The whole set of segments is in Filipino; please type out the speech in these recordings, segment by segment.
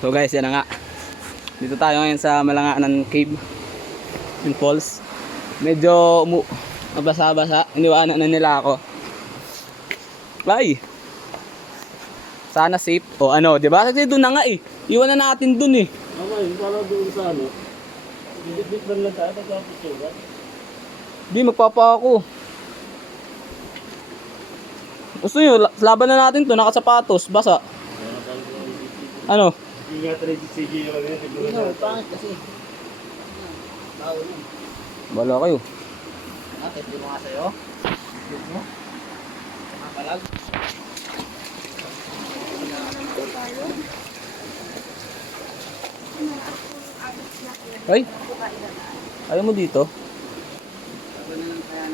So guys, yan na nga. Dito tayo ngayon sa Malanganan Cave and Falls. Medyo mabasa-basa. Iniwanan na nila ako. Ay! Sana safe. O ano, di ba? Kasi doon na nga eh. Iwan na natin doon eh. Tama yun, parang doon sa ano. Bit-bit lang tayo, pagkapit siya. Di, magpapa ako. Gusto nyo, laban na natin to, nakasapatos, basa. Ano? Ingat rin si Sige yung ano. Pangit kasi. Bawal yun. Bala kayo. Bakit? Di mo nga sa'yo? Good mo? Makalag? Ay, ayaw mo dito?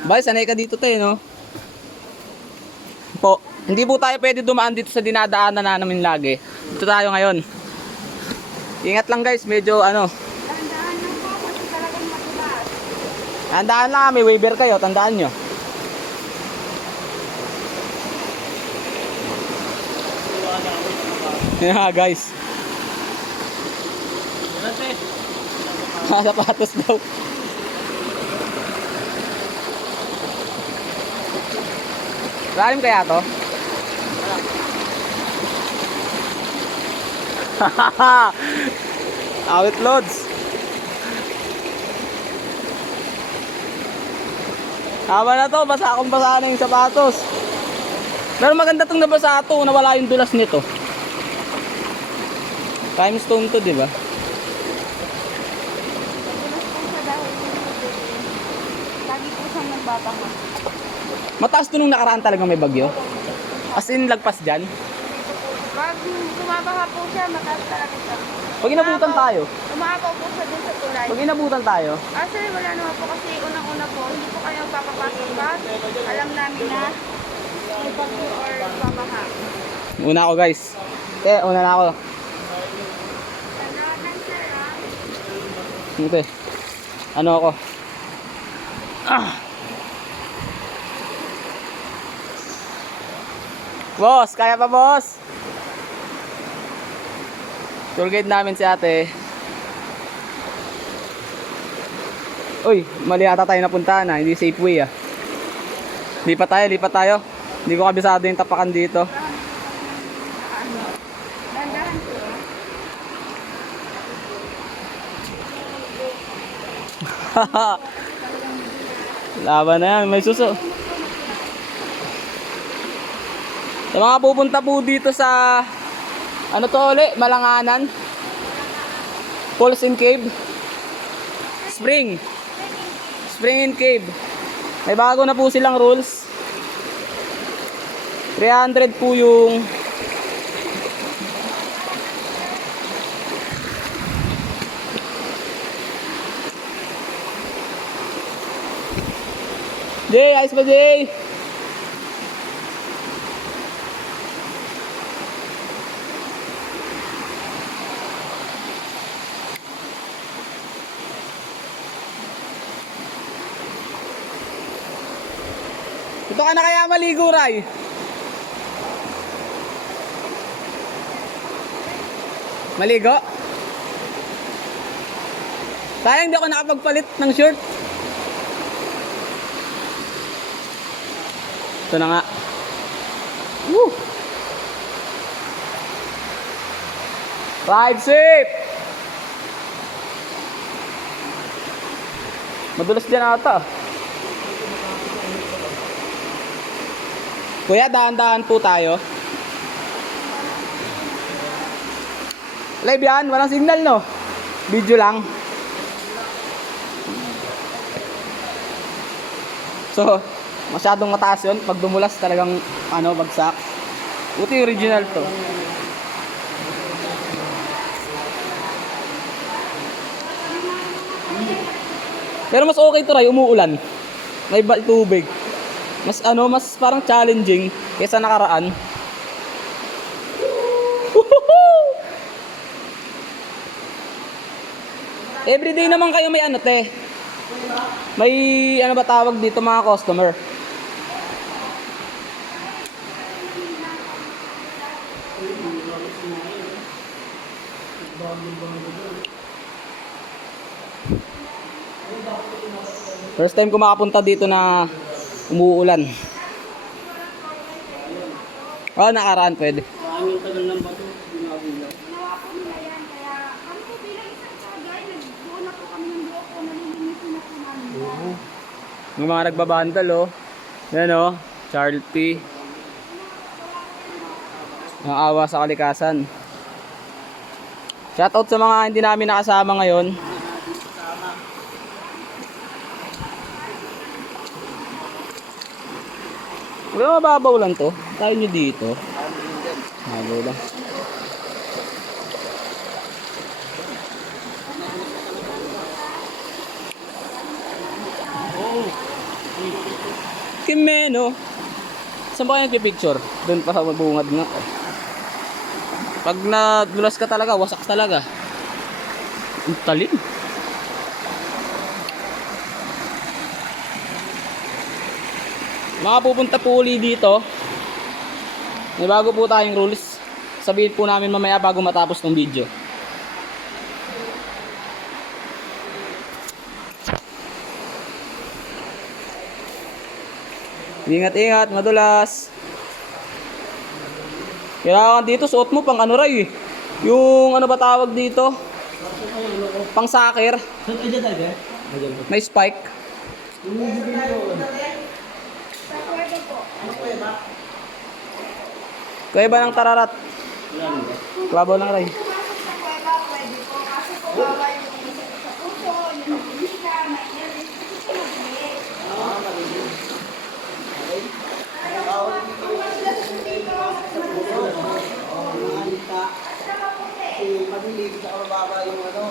Bay, sanay ka dito tayo, no? Po, hindi po tayo pwede dumaan dito sa dinadaanan na namin lagi. Dito tayo ngayon. Ingat lang guys, medyo ano. Tandaan lang po kasi talagang matulas. Tandaan lang, may waiver kayo, tandaan nyo. Yan nga guys. Sapatos daw. Lalim kaya to? Awit loads. Tama na to, basa akong basa na yung sapatos. Pero maganda tong nabasa ito, nawala yung dulas nito. Limestone to, di ba? Matulas po siya dahil lagi po siyang nagbabaha. Mataas to nung nakaraan talagang may bagyo. As in, lagpas dyan. Pag tumabaha po siya, mataas talaga siya. Pag inabutan tayo. Umapaw po siya dun sa tulay. Pag inabutan tayo. Sir, wala naman po kasi unang-una po, hindi po kayo papapasok ba? Alam namin na may bagyo or babaha. Una ako guys. Una na ako. Tandaan sir Ito ano ako? Boss, kaya pa boss? Tour guide namin si ate. Uy, mali ata tayo napuntahan na, hindi safe way ah. Lipat tayo. Hindi ko kabisado yung tapakan dito. Tandaan sir Laban na yan, may suso. Sa mga pupunta po dito sa ano to uli, Malanganan Falls and Cave, Spring and Cave, may bago na po silang rules. 300 po yung Jay, ayos ba Jay? Ito ka na kaya maligo, Ray? Maligo? Sayang hindi ako nakapagpalit ng shirt. Ito na nga. Woo! Ride safe! Madulas dyan ata. Kuya, dahan-dahan po tayo. Live yan, walang signal no? Video lang. So, masyadong mataas yun. Pag dumulas talagang bagsak. Buti original to. Pero mas okay to Ray, umuulan. May tubig. Mas mas parang challenging kaysa nakaraan. Everyday naman kayo may te. May ba tawag dito mga customer? First time ko makapunta dito na umuulan. Oh, nakaraan pwede. Ang tagal ng bato, ginagawa. Ginawa po nila yan, kaya kami po bilang isang kagay, nagbuo na po kami ng buo po, nalilinisin na po namin yan. Yung mga nagbabandal, oh. Yan, oh. Charles P. Ang awa sa kalikasan. Shoutout sa mga hindi namin nakasama ngayon. Wala, mababaw lang to. Tayo nyo dito. Mababaw lang. Kimeno. Saan ba kayo nagpipicture? Doon pa sa mabungad nga. Pag nadulas ka talaga, wasak talaga. Ang talim. Mga pupunta po uli dito. May bago po tayong rules. Sabihin po namin mamaya bago matapos ng video. Ingat-ingat, madulas. Kailangan dito, suot mo pang ano ray. Yung ano ba tawag dito? Pang soccer. Saan kayo dyan tayo? May spike. Kuweba ng tararat. Klabaw ng ray. Sa kuweba, pwede po, kasi po bawal yung isip sa puso, yung pagkika, may iris, kasi po mabilis.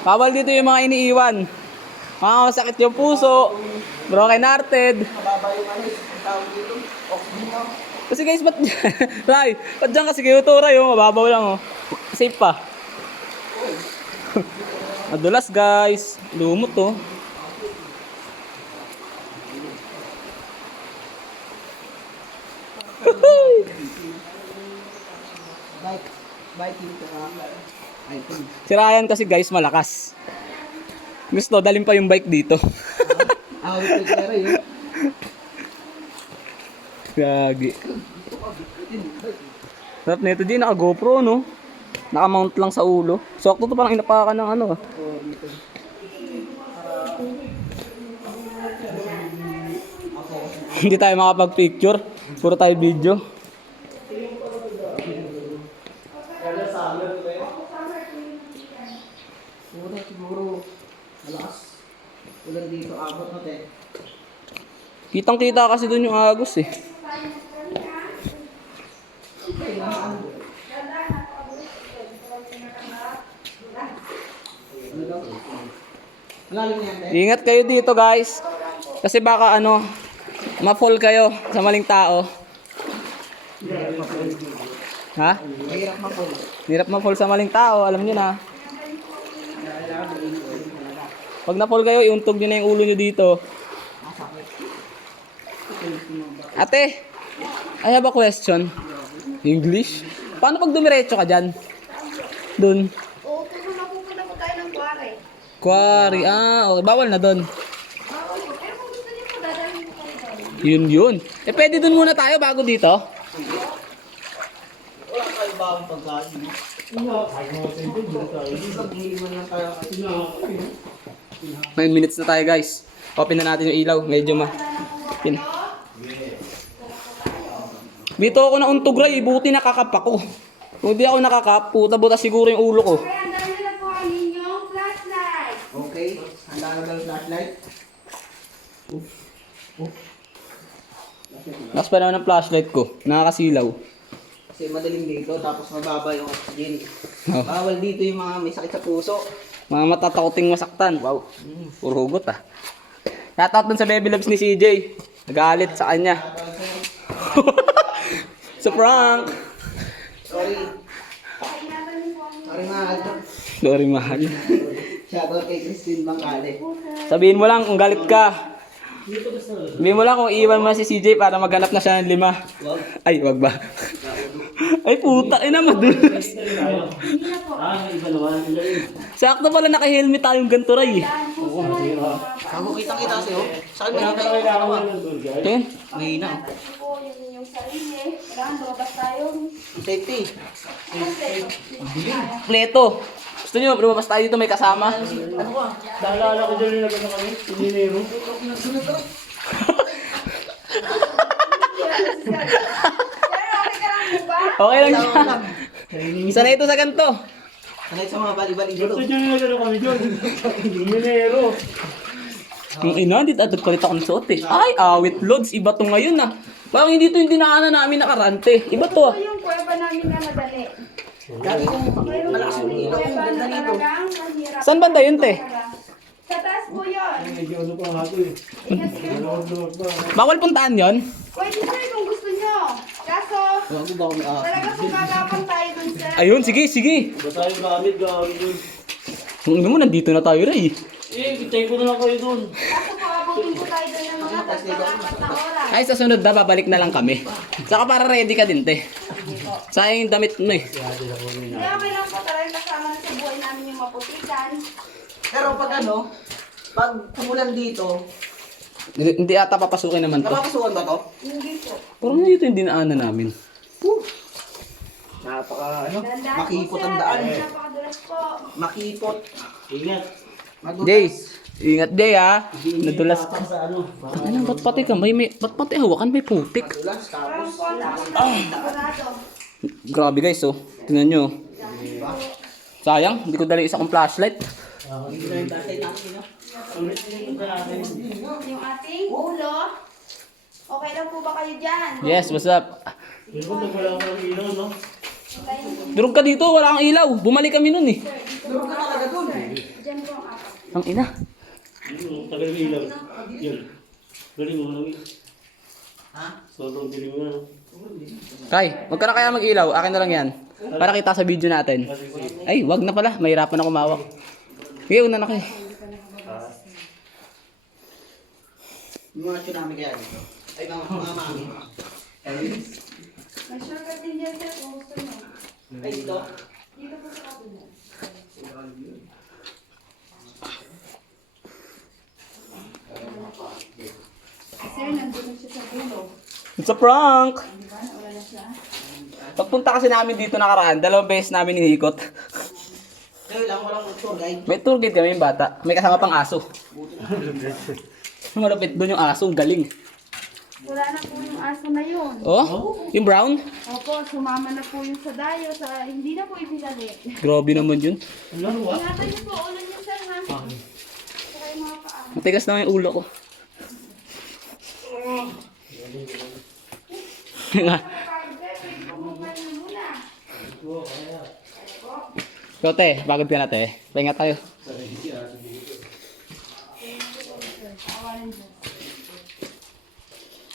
Bawal dito yung mga iniiwan. Mga masakit yung puso, broken hearted. Kasi guys, ba't Ray, ba't dyan kasi kayo to, Ray, oh, mababaw lang, oh. Safe pa. Madulas guys, lumot to. Si Ryan kasi guys, malakas. Gusto, dalhin pa yung bike dito. Gagi. Sarap na ito din, naka GoPro, no? Naka-mount lang sa ulo. Sakto to, parang inapakan ng ano. Hindi tayo makapag-picture. Puro tayo video. Siguro, malakas. Ulan dito, abot na te. Kitang-kita kasi doon yung agos eh. Malalim na yan te. Ingat kayo dito guys. Kasi baka ano, ma-fall kayo sa maling tao. Ha? Mahirap mapul. Hirap ma-fall sa maling tao, alam niyo na. Pag na-fall kayo, iuntog niyo na yung ulo niyo dito. Ate, I have a question. English? Paano pag dumiretso ka dyan? Doon. Oo, kung mapupunta po tayo ng kuwari. Quarry. Ah, okay. Bawal na doon. Bawal po. Pero kung gusto niyo po, dadalhin po kayo doon. Yun. Eh, pwede doon muna tayo bago dito. Wala kayo ba akong pagkain mo? Kahit mga sento, hindi tayo. Hindi mo lang tayo kasi. 9 minutes na tayo guys. Open na natin yung ilaw. Medyo Pin. Dito ako na untog ray. Buti nakakap ako. Kung di ako nakakap, puta buta siguro yung ulo ko. Kaya ang dami na po ang inyong flashlight. Okay, handa na daw flashlight. Lakas pa naman ang flashlight ko. Nakakasilaw. Kasi madaling dito, tapos mababa yung oxygen. Oh. Bawal dito yung mga may sakit sa puso. Mga matatakoting masaktan. Wow. Puro hugot ah. Shoutout dun sa baby loves ni CJ. Nagalit sa kanya. Sa prank. Sorry. Ingatan niyo po ang Sorry mahal. Sorry mahal. Shoutout kay Christine Bangkale. Sabihin mo lang kung galit ka. Sabihin mo lang kung iwan mo si CJ para maghanap na siya ng 5. Wag. Ay, wag ba? Ay puta, ina madulas. Hindi na po. May iba naman. Sakto pala naka-helmet tayong ganito ray. Yan, puso yung mga Kago kitang-kita sa'yo. Sa akin Wala may ka kita kailangan yung ng tour guide. Ayan. Mahina. Kasi po yung inyong sarili. Kailangan lumabas tayo. Safety. Pleto. Gusto nyo, lumabas tayo dito may kasama. Ano ka? Naalala ko dyan yung nagano kami. Ininero. Pero okay ka lang po ba? Okay lang Kailangan siya. lang. Isa na ito sa ganito. Sanay sa mga bali-bali dito. Ito dyan yung nagano kami dyan. Ininero. Yung ina, dito atot palit ako ng suot eh. Ay, awit loads. Iba to ngayon ah. Parang hindi to yung dinaanan namin nakarante. Iba to ah. Ito yung kuweba namin na madali. Dati kung Mayroon malakas yung ilaw, kuweba ang ganda na dito. talagang mahirap. Saan banda yun, te? Sa taas po yun. Medyo ano pa nga ito eh. Ingat-ingat po. Lord pa. Bawal puntaan yon. Pwede sir kung gusto nyo. Kaso, Bago ba ako may talaga po gagapang tayo dun sir. Ayun, sige, sige. Ba tayo gamit yun. Yung ina mo, nandito na tayo ray. Kitay ko na lang kayo dun. Kaso po, abutin po tayo dun ng mga 3-4 na oras. Ay, sa sunod na, babalik na lang kami. Saka para ready ka din, te. Sayang yung damit mo eh. Hindi, okay lang po. Talagang kasama na sa buhay namin yung maputikan. Pero pag ano, pag tumulan dito, Hindi ata papasukin naman to. napapasukan ba to? Hindi po. Parang dito yung dinaanan namin. Napaka ano, Dandaan makipot po ang sir. daan. Napakadulas po. Makipot. Ingat. Madulas. Jay, ingat Jay ha. Nadulas. Tatak sa ano. Ano, ba't pati ka? Ba't pati hawakan may putik? Madulas. Parang Tapos, po, tapos na sigurado. Grabe guys, oh. Tingnan nyo. Sayang, hindi ko dali isa kong flashlight. hindi na yung tatay natin, no? Yung ating ulo. Okay lang po ba kayo dyan? Yes, what's up? Pero kung wala pa ng ilaw, no? Okay. Durog ka dito, wala kang ilaw. Bumalik kami nun eh. Durog ka talaga dun. Dyan po ang apat. Ang ina. Tagal ng ilaw. Yun. Galing mo lang. Ha? Sobrang dilim nga. no? Kay, wag ka na kaya mag-ilaw. Akin na lang yan. Para kita sa video natin. Ay, wag na pala. Mahirapan ako mawak. Sige, una na kayo. Yung mga tsunami kaya dito. Ay, mga mami. May shortcut din dyan sir kung gusto nyo. Ay, dito. Dito po sa kabila. Sir, nandun na siya sa dulo. It's a prank! Di ba? Nawala na siya. Pagpunta kasi namin dito nakaraan, 2 beses namin hinikot. Kayo lang, walang tour guide. May tour guide kami yung bata. May kasama pang aso. Malapit doon yung aso, ang galing. Wala na po yung aso na yun. Oh, yung brown? Opo, sumama na po yung sa dayo. Hindi na po ibinali. Grabe naman yun. Ingatan niyo po ulo niyo sir ha. Saka yung mga paa. Matigas na yung ulo ko. Kapag sir, pwede pumungan niyo muna. So, te, pagod ka na, te. Pahinga tayo.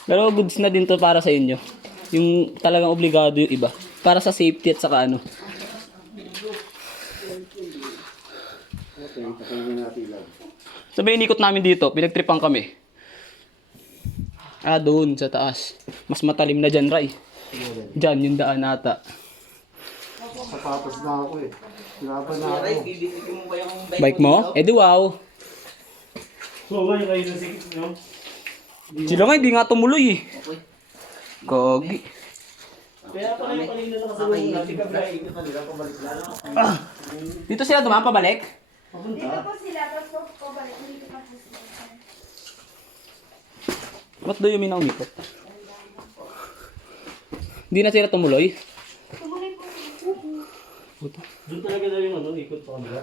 Pero goods na din to para sa inyo. Yung talagang obligado yung iba. Para sa safety at saka ano. Sabi inikot namin dito, pinagtripan kami. Ah, doon sa taas. Mas matalim na dyan, Ray. Dyan, yung daan nata. Sapatos na ako eh. Laban na Aray, bibigyan mo ba yung Bike mo? Eh di wow. So, ba yung kayo sa sikip, no? Sila nga, hindi nga tumuloy eh. Gogi. Kaya pala yung kanina nakasalong natin kagay. Dito sila dumaan pabalik? Dito po sila, tapos po balik. Dito pa po sila. What do you mean ang umikot? Hindi na sila tumuloy? Tumuloy po sila. Doon talaga daw yung ano, ikot pa kanila.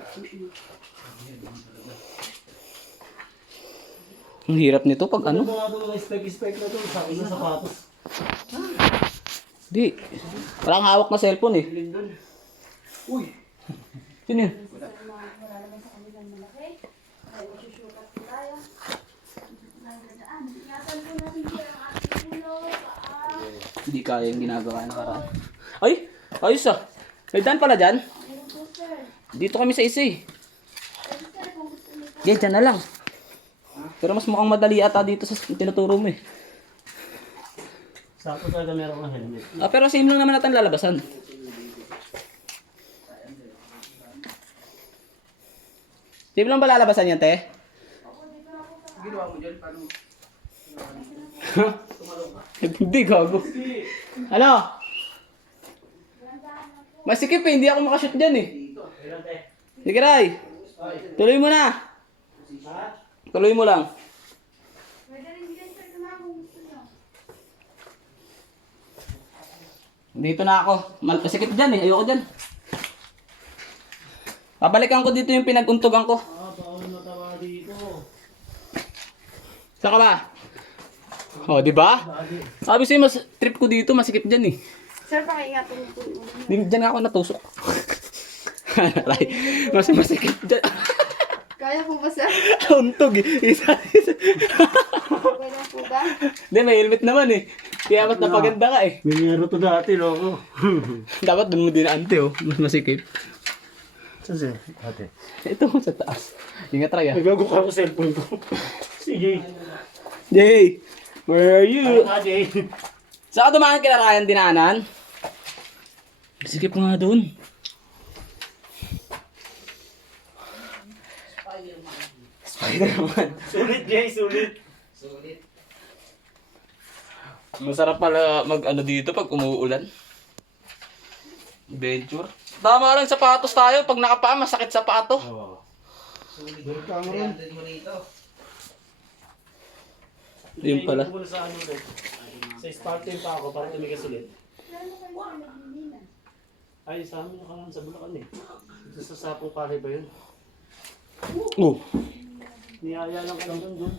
Ang hirap nito pag ano? Ano mga doon mga spec na to, sa akin na sapatos. Di. Walang hawak na cellphone eh. Uy! Sino yun? Wala naman sa kanilang malaki. Ay, magsusukat po tayo. Nagdadaan. Ingatan po natin sir ang ating ulo, paa. Hindi kaya yung ginagawa ng karaan. Ay! Ayos ah! May daan pala dyan? Ayun po sir. Dito kami sa isa eh. Ayun sir, kung gusto niyo po. Diyan, dyan na lang. Pero mas mukhang madali ata dito sa tinuturo mo eh. Tapos talaga meron kang helmet. Ah, pero same lang naman natin lalabasan. Same lang ba lalabasan yan, te? Ginawa mo dyan, paano? Hindi, gago. Ano? Masikip eh, hindi ako makashoot dyan eh. Sige, Ray. Tuloy mo na. Tuloy mo lang. Pwede rin dyan sir kung gusto nyo. Dito na ako. Masikip dyan eh, ayoko dyan. Babalikan ko dito yung pinaguntugan ko. Bawal matawa dito. Saan ka ba? Oh, di ba? Sabi sa'yo, mas trip ko dito, masikip dyan eh. Sir, pakiingatan mo po yung ulo niyo. Dyan nga ako natusok. Ray, mas masikip dyan. Kaya po ba sir? Untog eh. Isa. Okay lang po ba? Hindi, may helmet naman eh. Kaya mas napaganda ka eh. Binero to dati, loko. Dapat dun mo din ante oh. Mas masikip. Saan siya? Ate. Ito sa taas. Ingat, Ray ah. Nagagok ako cellphone ko. Sige. Jay! Where are you? Ate. Saan ka dumaan kila Ryan dinaanan? Sikip nga dun. Spider-Man. Sulit, Jay, sulit. Masarap pala mag ano dito pag umuulan. Adventure. Tama lang sapatos tayo. Pag nakapaa, masakit sa paa to. Oo. Yun pala. Ito muna sa ano ulit. Sa Spartan pa ako para tumigas ulit. Ay, sa amin nakalaan sa Bulacan eh. Ito sa Sapong Kali ba yun? Oh. Niyaya lang kami doon.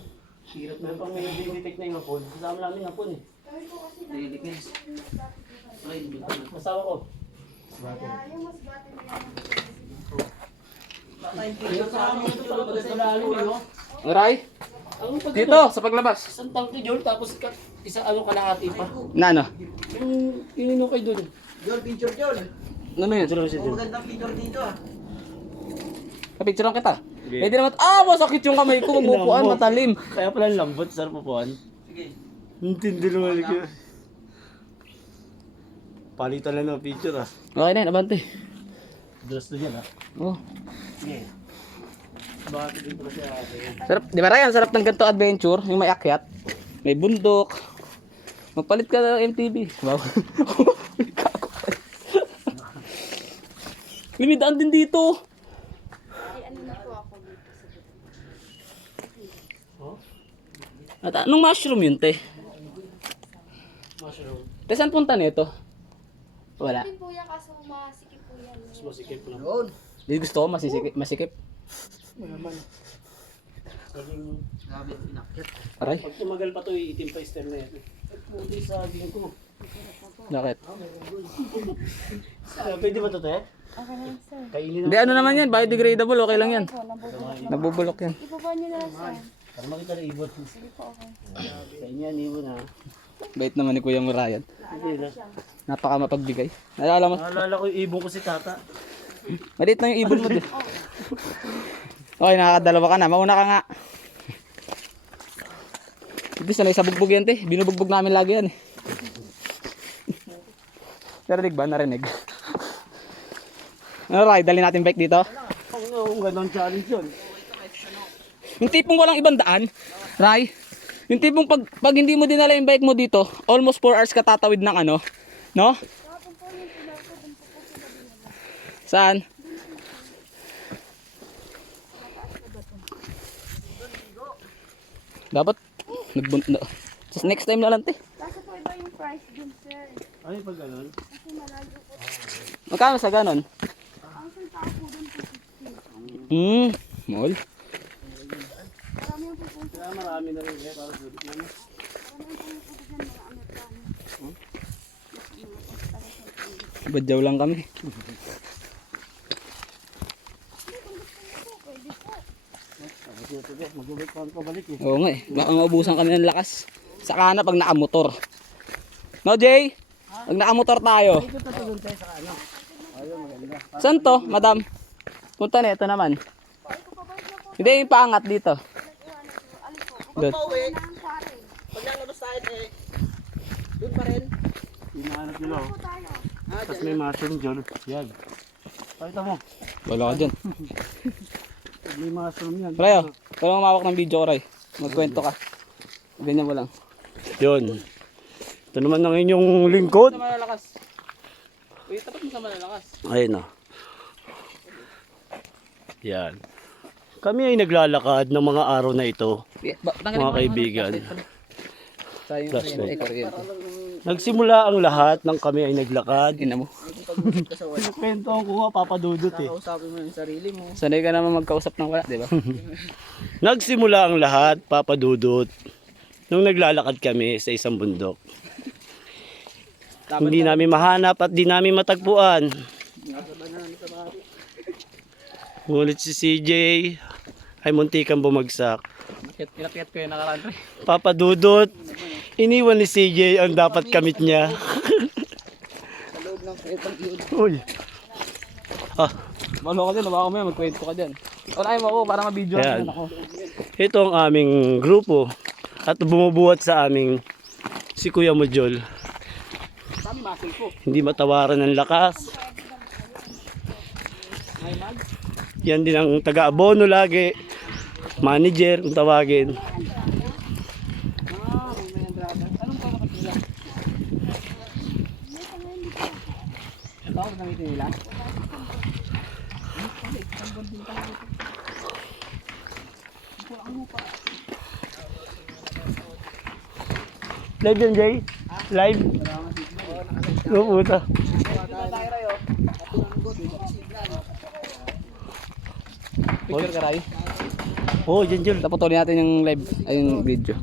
Hirap na pang may nag-detect na yung hapon. Kasama namin hapon eh. Kasama ko. Kaya yung mas bati na yan. Ray, Ang pag dito sa paglabas. isang tangke Joel tapos isa ano kalahati pa. Na ano? Yung inino kay doon. Jol, picture Jol. Ano yun? Ito si Joel. Magandang picture dito ah. Kapicturean kita. Pwede naman. Ah, masakit yung kamay ko. Mabupuan, matalim. Kaya pala lambot, sarap pupuan. Sige. Hindi naman ko. Palitan lang ng picture ah. Okay na yun, abante. Dress na yan ah. Oh. Sige. Bakit din pala siya ate? Sarap, di ba Ryan? Sarap ng ganito adventure. Yung may akyat. May bundok. Magpalit ka ng MTV. Wow. Limidaan din dito. Ay, ano na po ako dito sa Oh? At anong mushroom yun, te? Mushroom. Te, saan punta nito? Wala. Pin po yan kaso masikip po yan. Mas masikip lang. Yun. Di gusto ko masikip. Mayaman. Saging, Grabe, pinakyat. Aray, pag tumagal pa to, iitim pa stem na yan. At puti saging ko. bakit? Pwede ba to, te? Okay na yan, sir. Kainin Hindi, ano naman yan, biodegradable, okay lang yan. Po, nabubulok. Nabubulok yan. Ibaba niyo na lang, sir. Para makita na ibon. Sige po, okay. Sa inyo, ibon ha. Bait naman ni Kuya Ryan. Hindi na. Napaka mapagbigay. Naalala mo, Naalala ko yung ibon ko si tata. maliit na yung ibon mo din. Okay, nakakadalawa ka na. Mauna ka nga. Ito sanay sa bugbog yan, te. Binubugbog namin lagi yan eh. Narinig ba? Narinig. Ano, Ray? Dali natin bike dito? Ang ganun challenge yun. Yung tipong walang ibang daan, Ray, yung tipong pag hindi mo dinala yung bike mo dito, almost 4 hours ka tatawid ng ano, no? Saan? Dapat, just next time na lang, te. Kaso po iba yung price dun, sir. Ay, pag ganun. Kasi malayo po. Magkano sa ganon? Ang salta po dun po 60. Mall. Marami yung pupunta. Kaya marami na rin eh, para sulit naman. Marami yung pupunta dyan mga Amerikano. Badyaw lang kami. Magbabalik pa ako balik eh. Oo nga eh. Baka maubusan kami ng lakas. Saka na pag nakamotor. No, Jay? Pag nakamotor tayo. Ito tatulong tayo sa ano. Ayun, maganda. Saan to, madam? Punta na, ito naman. Hindi, yung paangat dito. Doon. Pauwi. Ang pare. Pag lalabas tayo eh. Doon baril. Hinahanap nila oh. tayo. Tapos may mushroom dyan. Yan. Pakita mo. Wala ka dyan. May mushroom yan. Rayo, kung mamawak ng video ko, Ray. Magkwento ka. Ganyan mo lang. Yun. Ito naman ang inyong lingkod. Sa malalakas. Uy, tapat mo sa malalakas. Ayun o. Yan. Kami ay naglalakad ng mga araw na ito. Mga kaibigan. Sayang Flashlight. kuryente. Nagsimula ang lahat ng kami ay naglakad. Ina mo. Pag-usap ka sa wala. Kwento ko nga papadudot eh. Kakausapin mo yung sarili mo. Sanay ka naman magkausap ng wala, di ba? Nagsimula ang lahat papadudot nung naglalakad kami sa isang bundok. Hindi namin mahanap at di namin matagpuan. Ngunit si CJ ay muntikang bumagsak. Inakyat ko yung nakaraan, Ray. Papadudot, iniwan ni CJ ang dapat kamit niya. Sa loob ng kwentang iyon. Uy. Ah, Malo ka dyan, baka may magkwento ka dyan. Unahin mo ako para ma-video Ayan. ako. ito ang aming grupo at bumubuhat sa aming si Kuya Mujol. Kami muscle ko. Hindi matawaran ng lakas. Yan din ang taga-abono lagi. Manager kung tawagin. Anong kakapat nila? Ang tawag gamitin nila? Live yan, Jay? Live? Oo, puta. Picture ka, Ray. Oo, dyan, dyan. Tapos tuloy natin yung live, ay yung video.